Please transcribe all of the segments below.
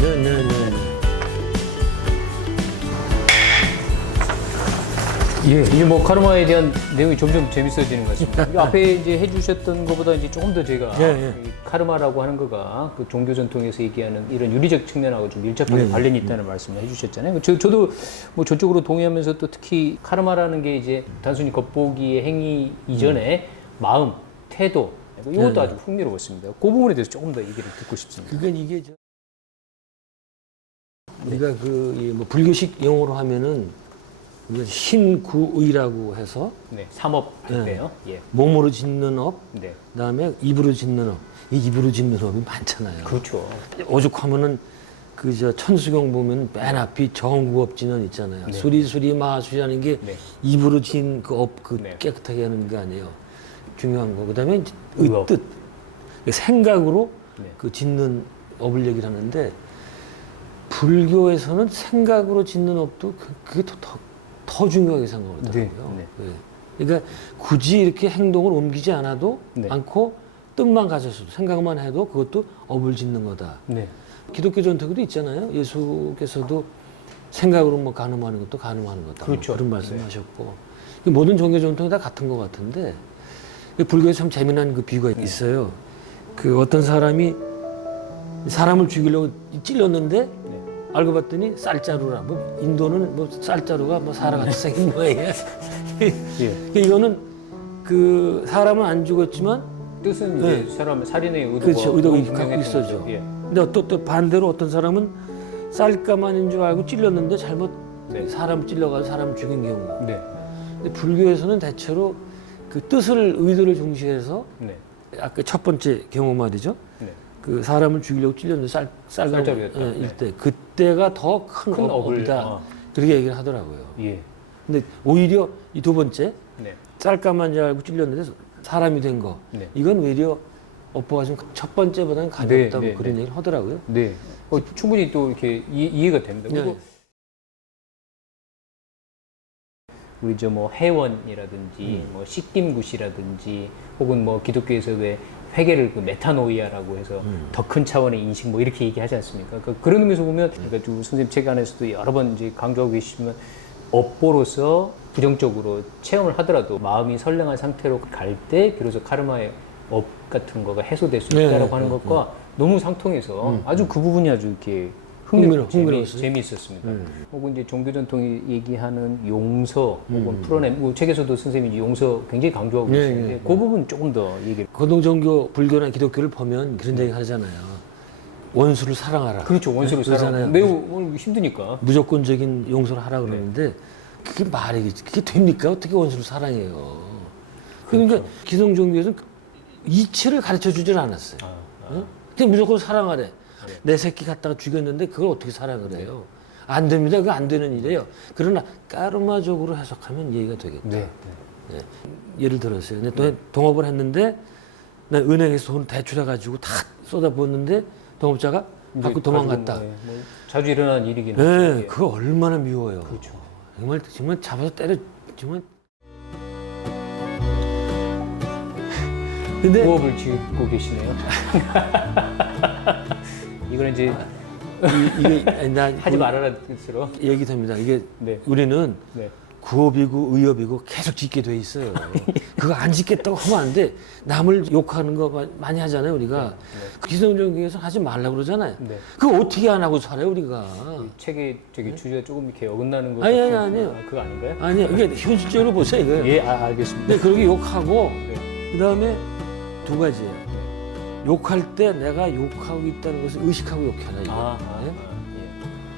네네네. 예, 이제 뭐 카르마에 대한 내용이 점점 재밌어지는 것 같습니다. 이 앞에 이제 해주셨던 것보다 이제 조금 더 제가 이 카르마라고 하는 거가 그 종교 전통에서 얘기하는 이런 윤리적 측면하고 좀 밀접하게 관련이 있다는 말씀을 해주셨잖아요. 저도 뭐 저쪽으로 동의하면서 또 특히 카르마라는 게 이제 단순히 겉보기의 행위 이전에 마음, 태도 이것도 아주 흥미로웠습니다. 그 부분에 대해서 조금 더 얘기를 듣고 싶습니다. 그건 이게 우리가 뭐 불교식 용어로 하면은 신구의라고 해서 네, 삼업 할 때요. 예. 몸으로 짓는 업, 네. 그다음에 입으로 짓는 업. 이 입으로 짓는 업이 많잖아요. 그렇죠. 오죽하면은 천수경 보면 맨 앞이 정구업진은 있잖아요. 네. 수리수리 마수리라는 게 네. 입으로 진 그 업 네. 깨끗하게 하는 게 아니에요. 중요한 거. 그다음에 의업. 뜻, 생각으로 네. 그 짓는 업을 얘기를 하는데 불교에서는 생각으로 짓는 업도 그게 더 중요하게 생각하더라고요. 네. 네. 그러니까 굳이 이렇게 행동을 옮기지 않아도 네. 않고 뜻만 가졌어도 생각만 해도 그것도 업을 짓는 거다. 네. 기독교 전통에도 있잖아요. 예수께서도 생각으로 뭐 가늠하는 것도 가늠하는 거다. 그렇죠. 뭐 그런 말씀하셨고 모든 종교 전통이 다 같은 것 같은데 불교에 참 재미난 그 비유가 있어요. 그 어떤 사람이 사람을 죽이려고 찔렀는데 네. 알고 봤더니 쌀자루라. 뭐 인도는 뭐 쌀자루가 뭐 사람같이 생긴 모양이야. 예. 이거는 그 사람은 안 죽었지만 뜻은 네. 이제 사람 살인의 의도가 그렇죠. 의도가 너무 갖고 분명했던 있어죠. 거죠. 예. 근데 또 반대로 어떤 사람은 쌀가마니인 줄 알고 찔렀는데 잘못 네. 사람 찔러가지고 사람 죽인 경우. 네. 근데 불교에서는 대체로 그 뜻을 의도를 중시해서 네. 아까 첫 번째 경우 말이죠. 네. 그 사람을 죽이려고 찔렸는데 쌀자루였다. 네. 일때 그때가 더 큰 큰 업을, 업이다. 그렇게 얘기를 하더라고요. 예. 근데 오히려 이 두 번째 네. 쌀가마인 줄 알고 찔렸는데 사람이 된 거. 네. 이건 오히려 업보가 좀 첫 번째보다는 가볍다고 네, 네, 그런 네. 얘기를 하더라고요. 네. 충분히 또 이렇게 이해가 됩니다. 그리고 우리 뭐 회원이라든지 뭐 씻김굿이라든지 혹은 뭐 기독교에서 왜 회개를 그 메타노이아라고 해서 더 큰 차원의 인식 뭐 이렇게 얘기하지 않습니까? 그런 의미에서 보면 그러니까 좀 선생님 책 안에서도 여러 번 이제 강조하고 계시지만 업보로서 부정적으로 체험을 하더라도 마음이 선량한 상태로 갈 때 비로소 카르마의 업 같은 거가 해소될 수 있다라고 하는 것과 너무 상통해서 아주 그 부분이 아주 이렇게 흥미로웠어요. 재미있었습니다. 혹은 이제 종교 전통이 얘기하는 용서 혹은 풀어냄, 뭐 책에서도 선생님이 용서 굉장히 강조하고 계시는데 그 부분 조금 더 얘기를. 고등종교 불교나 기독교를 보면 그런 얘기 하잖아요. 원수를 사랑하라. 그렇죠. 원수를 사랑하는 매우 힘드니까. 무조건적인 용서를 하라 그러는데 그게 말이겠지. 그게 됩니까? 어떻게 원수를 사랑해요? 그러니까 기성종교에서는 이치를 가르쳐 주질 않았어요. 그냥 무조건 사랑하래. 내 새끼 갖다가 죽였는데 그걸 어떻게 사랑을 해요? 안 됩니다. 그거 안 되는 일이에요. 그러나 까르마적으로 해석하면 이해가 되겠다. 네. 네. 예를 들었어요. 또 동업을 했는데 난 은행에서 돈 대출해가지고 다 쏟아부었는데 동업자가 갖고 도망갔다. 뭐 자주 일어나는 일이긴 네, 하죠. 예. 그거 얼마나 미워요. 그렇죠. 정말 잡아서 때려 정말. 근데 부업을 짓고 계시네요. 이거는 이제 이게 나 하지 말아라 뜻으로. 얘기됩니다. 이게 네. 우리는 네. 구업이고 의업이고 계속 짓게 돼 있어요. 그거 안 짓겠다고 하면 안 돼. 남을 욕하는 거 많이 하잖아요, 우리가. 기성종교에서 하지 말라고 그러잖아요. 네. 그거 어떻게 안 하고 살아요, 우리가. 이 책의 주제가 조금 이렇게 어긋나는 거. 아니에요. 그거 아닌가요? 아니요, 이게 현실적으로 보세요, 이거. 예, 알겠습니다. 근데 그렇게 욕하고, 네. 그 다음에 두 가지예요. 욕할 때 내가 욕하고 있다는 것을 의식하고 욕해라, 이거. 네? 예.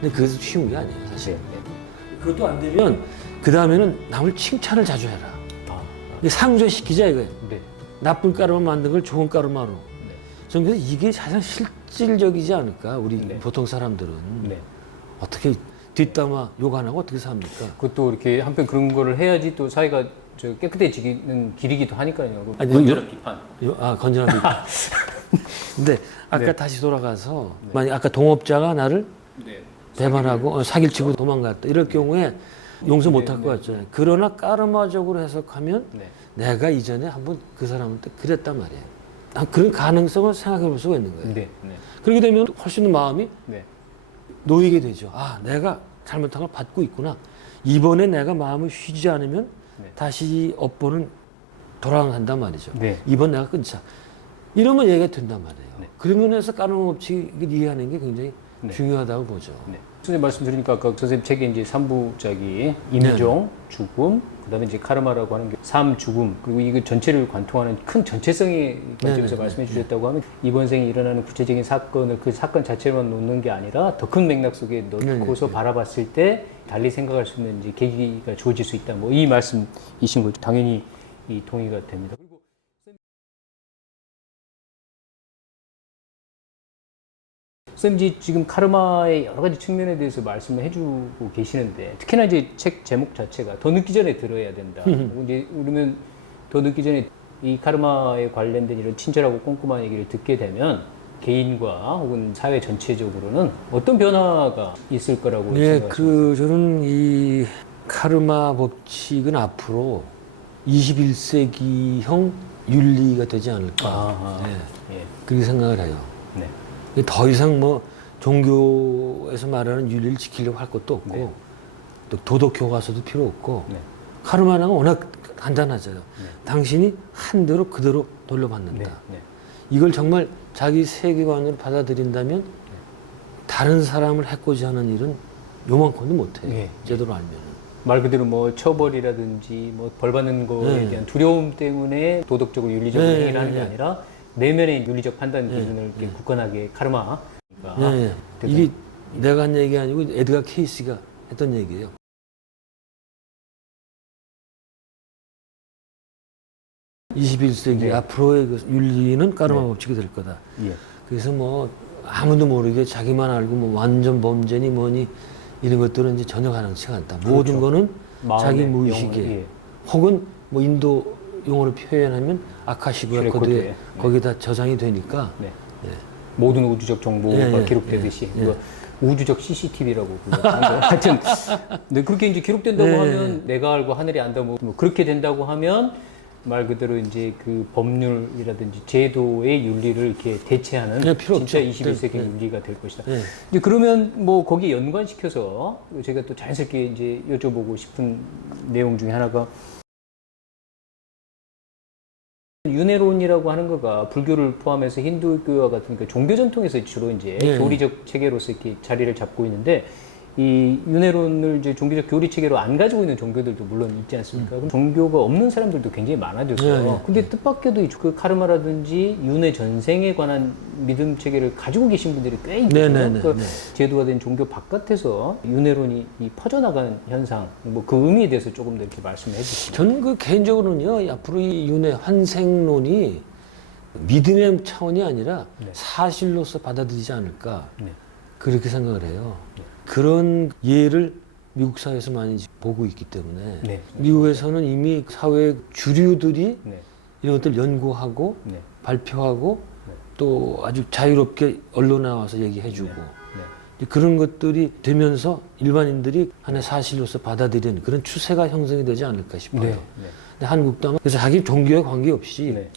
근데 그것도 쉬운 게 아니에요, 사실. 네. 그것도 안 되면, 그 다음에는 남을 칭찬을 자주 해라. 이게 상쇄시키자, 이거예요. 네. 나쁜 가루로 만든 걸 좋은 가루마로. 네. 저는 그래서 이게 가장 실질적이지 않을까, 우리 네. 보통 사람들은. 네. 어떻게 뒷담화 욕 안 하고 어떻게 삽니까? 그것도 이렇게 한편 그런 거를 해야지 또 사회가 깨끗해지는 길이기도 하니까요. 아니, 건전한 비판. 건전한 비판. 근데 아까 네. 다시 돌아가서 만약 아까 동업자가 나를 네. 배반하고 사기를 치고 도망갔다. 이럴 경우에 용서 못할 것 같잖아요. 그러나 까르마적으로 해석하면 네. 내가 이전에 한번 그 사람한테 그랬단 말이에요. 그런 가능성을 생각해 볼 수가 있는 거예요. 네. 네. 그렇게 되면 훨씬 더 마음이 네. 놓이게 되죠. 아, 내가 잘못한 걸 받고 있구나. 이번에 내가 마음을 쉬지 않으면 네. 다시 업보는 돌아간단 말이죠. 네. 이번 내가 끊자. 이러면 얘기가 된단 말이에요. 네. 그런 면에서 까놓은 법칙을 이해하는 게 굉장히 네. 중요하다고 보죠. 네. 선생님 말씀 드리니까 아까 선생님 책에 이제 3부작이 임종, 죽음, 그다음에 이제 카르마라고 하는 게 삶, 죽음, 그리고 이거 전체를 관통하는 큰 전체성의 관점에서 네네. 말씀해 주셨다고 하면 이번 생에 일어나는 구체적인 사건을 그 사건 자체로만 놓는 게 아니라 더 큰 맥락 속에 넣고서 네네. 바라봤을 때 달리 생각할 수 있는 이제 계기가 주어질 수 있다. 뭐 이 말씀이신 거죠. 당연히 이 동의가 됩니다. 그리고 선생님 지금 카르마의 여러 가지 측면에 대해서 말씀을 해주고 계시는데 특히나 이제 책 제목 자체가 더 늦기 전에 들어야 된다. 이제 그러면 더 늦기 전에 이 카르마에 관련된 이런 친절하고 꼼꼼한 얘기를 듣게 되면 개인과 혹은 사회 전체적으로는 어떤 변화가 있을 거라고 네, 생각하십니까? 저는 이 카르마 법칙은 앞으로 21세기형 윤리가 되지 않을까. 아, 네, 예, 그렇게 생각을 해요. 네, 더 이상 뭐 종교에서 말하는 윤리를 지키려고 할 것도 없고 네. 또 도덕 교과서도 필요 없고 네. 카르마는 워낙 간단하잖아요. 당신이 한 대로 그대로 돌려받는다. 네, 네. 이걸 정말 자기 세계관으로 받아들인다면 다른 사람을 해코지 하는 일은 요만큼도 못해요. 네. 제대로 알면. 말 그대로 뭐 처벌이라든지 뭐 벌 받는 거에 네. 대한 두려움 때문에 도덕적으로 윤리적으로 네, 행위를 하는 게 네. 아니라 내면의 윤리적 판단 네, 기준을 이렇게 굳건하게 카르마. 네. 이게 내가 한 얘기 아니고 에드가 케이스가 했던 얘기예요. 21세기 네. 앞으로의 그 윤리는 까르마 네. 법칙이 될 거다. 예. 그래서 뭐 아무도 모르게 자기만 알고 뭐 완전 범죄니 뭐니 이런 것들은 이제 전혀 가능치가 않다. 모든 거는 자기 마음의 무의식에 영혼, 예. 혹은 뭐 인도 용어로 표현하면 아카시브라 슈레코드에. 코드에 네. 거기다 저장이 되니까 네. 모든 우주적 정보가 예, 예, 기록되듯이 예, 예. 그거 우주적 CCTV라고 하여튼 네, 그렇게 이제 기록된다고 네. 하면 내가 알고 하늘이 안다 뭐 그렇게 된다고 하면 말 그대로 이제 그 법률이라든지 제도의 윤리를 이렇게 대체하는 네, 필요 진짜 없죠. 21세기 네. 윤리가 될 것이다. 네. 이제 그러면 뭐 거기에 연관시켜서 제가 또 자연스럽게 이제 여쭤보고 싶은 내용 중에 하나가 윤회론이라고 하는 거가 불교를 포함해서 힌두교와 같은 그 종교 전통에서 주로 이제 네. 교리적 체계로서 이렇게 자리를 잡고 있는데 이 윤회론을 이제 종교적 교리 체계로 안 가지고 있는 종교들도 물론 있지 않습니까? 그럼 종교가 없는 사람들도 굉장히 많아졌어요. 네, 네. 근데 뜻밖에도 그 카르마라든지 윤회 전생에 관한 믿음 체계를 가지고 계신 분들이 꽤 있거든요. 네, 네, 네, 그러니까 네. 제도가 된 종교 바깥에서 윤회론이 이 퍼져나가는 현상, 뭐 그 의미에 대해서 조금 더 이렇게 말씀해 주시죠. 저는 그 개인적으로는요, 앞으로 이 윤회 환생론이 믿음의 차원이 아니라 네. 사실로서 받아들이지 않을까 네. 그렇게 생각을 해요. 그런 예를 미국 사회에서 많이 보고 있기 때문에 네. 미국에서는 이미 사회 주류들이 네. 이런 것들 연구하고 네. 발표하고 네. 또 아주 자유롭게 언론에 나와서 얘기해주고 네. 이제 그런 것들이 되면서 일반인들이 하나의 사실로서 받아들이는 그런 추세가 형성이 되지 않을까 싶어요. 네. 네. 근데 한국도 아마 그래서 자기 종교에 관계없이 네.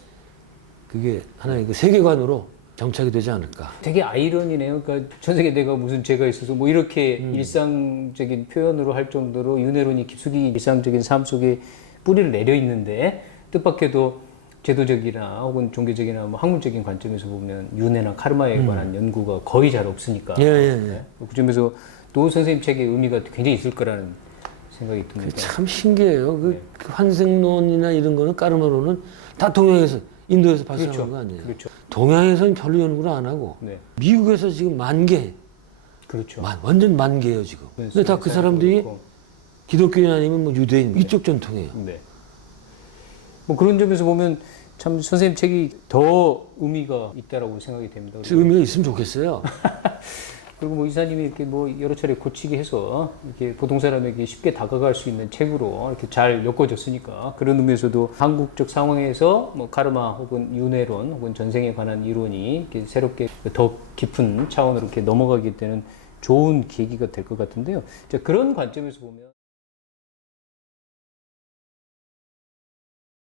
그게 하나의 그 세계관으로 정착이 되지 않을까. 되게 아이러니네요. 그러니까 전 세계 내가 무슨 죄가 있어서 뭐 이렇게 일상적인 표현으로 할 정도로 윤회론이 깊숙이 일상적인 삶 속에 뿌리를 내려 있는데 뜻밖에도 제도적이나 혹은 종교적이나 뭐 학문적인 관점에서 보면 윤회나 카르마에 관한 연구가 거의 잘 없으니까. 예, 예, 예. 네. 그 점에서 노 선생님 책의 의미가 굉장히 있을 거라는 생각이 그게 듭니다. 참 신기해요. 그 환생론이나 이런 거는 까르마론은 다 동양에서 인도에서 발생한 그렇죠. 거 아니에요. 그렇죠. 동양에서는 별로 연구를 안 하고 네. 미국에서 지금 만 개, 그렇죠. 완전 만 개예요 지금. 근데 다 그 사람들이 그렇고. 기독교인 아니면 뭐 유대인 이쪽 전통이에요. 네. 뭐 그런 점에서 보면 참 선생님 책이 더 의미가 있다라고 생각이 됩니다. 그래서 의미가 있으면 좋겠어요. 그리고 뭐 이사님이 이렇게 뭐 여러 차례 고치게 해서 이렇게 보통 사람에게 쉽게 다가갈 수 있는 책으로 이렇게 잘 엮어졌으니까 그런 의미에서도 한국적 상황에서 뭐 카르마 혹은 윤회론 혹은 전생에 관한 이론이 이렇게 새롭게 더 깊은 차원으로 이렇게 넘어가게 되는 좋은 계기가 될 것 같은데요. 자, 그런 관점에서 보면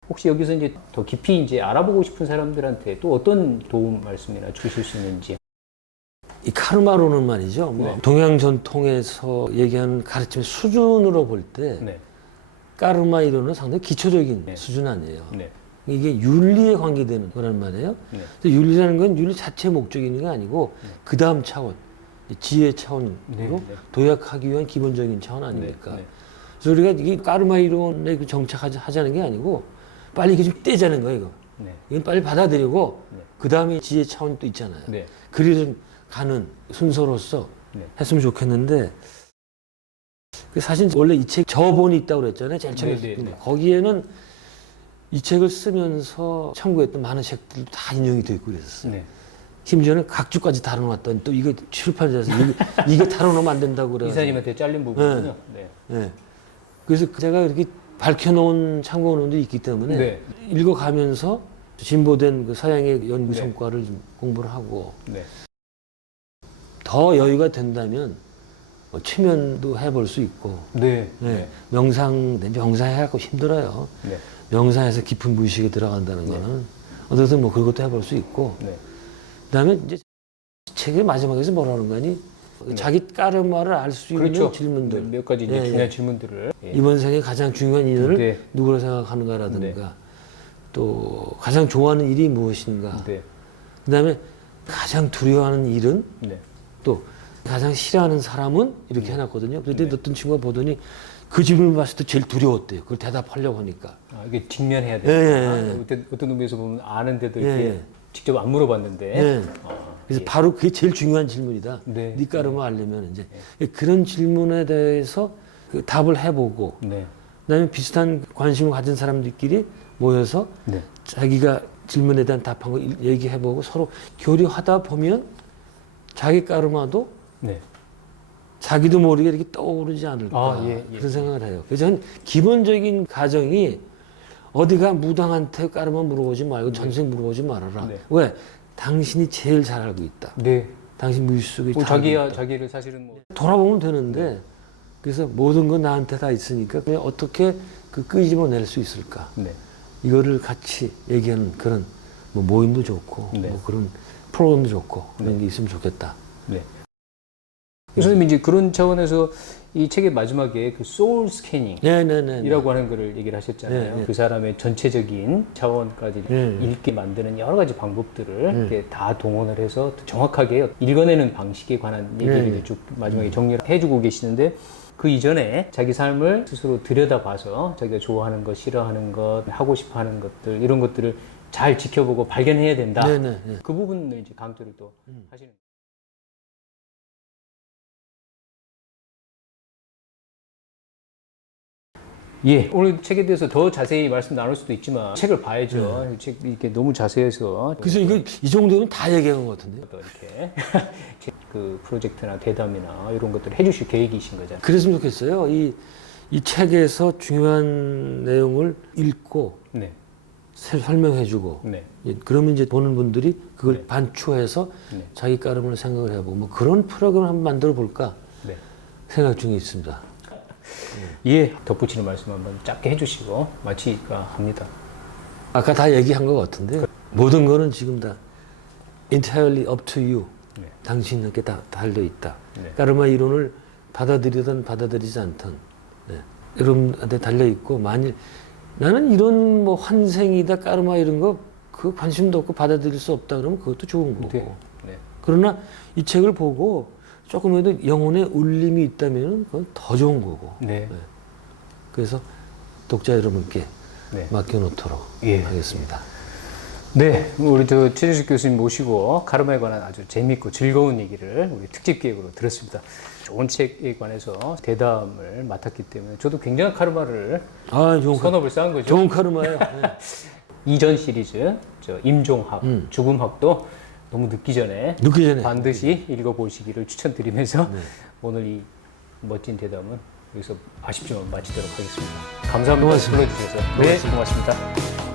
혹시 여기서 이제 더 깊이 이제 알아보고 싶은 사람들한테 또 어떤 도움 말씀이나 주실 수 있는지. 이 카르마로는 말이죠. 뭐 네. 동양 전통에서 얘기하는 가르침의 수준으로 볼 때 네. 카르마 이론은 상당히 기초적인 네. 수준 아니에요. 네. 이게 윤리에 관계되는 거란 말이에요. 네. 그래서 윤리라는 건 윤리 자체의 목적이 있는 게 아니고 그 다음 차원, 지혜 차원으로 네, 네. 도약하기 위한 기본적인 차원 아닙니까? 네, 네. 그래서 우리가 이 까르마 이론에 정착하자는 게 아니고 빨리 이게 좀 떼자는 거예요. 이거. 네. 이건 빨리 받아들이고 네. 그 다음에 지혜 차원이 또 있잖아요. 네. 그리로 가는 순서로서 네. 했으면 좋겠는데 사실 원래 이 책 저본이 있다고 그랬잖아요. 제일 처음에 네, 네, 네. 거기에는 이 책을 쓰면서 참고했던 많은 책들도 다 인용이 되어 있고 그랬었어요. 네. 심지어는 각주까지 다뤄놨더니 또 이거 출판사에서 이거 다뤄놓으면 안 된다고 그래요. 이사님한테 잘린 부분이요. 네. 네. 그래서 제가 이렇게 밝혀놓은 참고문도 있기 때문에 네. 읽어가면서 진보된 그 서양의 연구 네. 성과를 좀 공부를 하고 네. 더 여유가 된다면 뭐 최면도 해볼 수 있고 네. 네. 명상해갖고 힘들어요. 네. 명상해서 깊은 무의식에 들어간다는 거는 어쨌든 뭐 그것도 해볼 수 있고 네. 그다음에 이제 책의 마지막에서 뭐라는 거니 자기 까르마를 알 수 있는 그렇죠. 질문들 몇 가지 이제 예, 중요한 예. 질문들을 이번 생에 가장 중요한 인연을 네. 누구로 생각하는가라든가 또 가장 좋아하는 일이 무엇인가 네. 그다음에 가장 두려워하는 일은 네. 또 가장 싫어하는 사람은 이렇게 해놨거든요. 그런데 어떤 친구가 보더니 그 질문을 봤을 때 제일 두려웠대요. 그걸 대답하려고 하니까. 아, 이게 직면해야 예, 돼요. 예, 어떤 의미에서 보면 아는데도 예, 이렇게 예. 직접 안 물어봤는데. 예. 아, 그래서 예. 바로 그게 제일 중요한 질문이다. 네. 네 까르마 알려면 이제 그런 질문에 대해서 그 답을 해보고 네. 그다음에 비슷한 관심을 가진 사람들끼리 모여서 네. 자기가 질문에 대한 답한 거 얘기해보고 서로 교류하다 보면 자기 까르마도 네. 자기도 모르게 이렇게 떠오르지 않을까 아, 예, 예. 그런 생각을 해요. 그래서 저는 기본적인 가정이 어디가 무당한테 까르마 물어보지 말고 전생 물어보지 말아라. 네. 왜? 당신이 제일 잘 알고 있다. 네. 당신 무의식속에 다 알고 있다. 자기를 사실은 뭐. 돌아보면 되는데 그래서 모든 건 나한테 다 있으니까 그냥 어떻게 그 끄집어낼 수 있을까? 네. 이거를 같이 얘기하는 그런 뭐 모임도 좋고 네. 뭐 그런 프로그램도 좋고 그런 게 있으면 좋겠다. 네. 선생님 이제 그런 차원에서 이 책의 마지막에 그 소울 스캐닝이라고 네네네. 하는 거를 얘기를 하셨잖아요. 네, 네. 그 사람의 전체적인 차원까지 네. 읽게 만드는 여러 가지 방법들을 이렇게 다 동원을 해서 정확하게 읽어내는 방식에 관한 얘기를 네. 이제 쭉 마지막에 정리를 해주고 계시는데 그 이전에 자기 삶을 스스로 들여다봐서 자기가 좋아하는 것, 싫어하는 것, 하고 싶어하는 것들 이런 것들을 잘 지켜보고 발견해야 된다. 네네. 네. 그 부분을 이제 강조를 또 하시는. 예, 오늘 책에 대해서 더 자세히 말씀 나눌 수도 있지만 책을 봐야죠. 책 이렇게 너무 자세해서 그래서 이거 이 정도면 다 얘기한 것 같은데요. 또 이렇게 그 프로젝트나 대담이나 이런 것들을 해주실 계획이신 거잖아요. 그랬으면 좋겠어요. 이 책에서 중요한 내용을 읽고 네, 설명해주고 네, 그러면 이제 보는 분들이 그걸 네. 반추해서 네. 자기 까름을 생각을 해보고 뭐 그런 프로그램을 한번 만들어 볼까 네. 생각 중에 있습니다. 예, 덧붙이는 말씀 한번 짧게 해주시고 마치까 합니다. 아까 다 얘기한 것 같은데 모든 거는 지금 다 entirely up to you. 네. 당신에게 다 달려 있다. 네. 까르마 이론을 받아들이든 받아들이지 않든 여러분한테 달려 있고 만일 나는 이런 뭐 환생이다 까르마 이런 거 그 관심도 없고 받아들일 수 없다 그러면 그것도 좋은 거고. 네. 네. 그러나 이 책을 보고 조금이라도 영혼에 울림이 있다면 그건 더 좋은 거고. 네. 그래서 독자 여러분께 네. 맡겨놓도록 예. 하겠습니다. 네, 우리 저 최재식 교수님 모시고 카르마에 관한 아주 재미있고 즐거운 얘기를 우리 특집 기획으로 들었습니다. 좋은 책에 관해서 대담을 맡았기 때문에 저도 굉장한 카르마를 선업을 쌓은 거죠. 좋은 카르마예요. 네. 이전 시리즈 저 임종학, 죽음학도 너무 늦기 전에 반드시 읽어보시기를 추천드리면서 오늘 이 멋진 대담은 여기서 아쉽지만 마치도록 하겠습니다. 감사합니다. 고맙습니다. 불러주셔서. 네, 고맙습니다.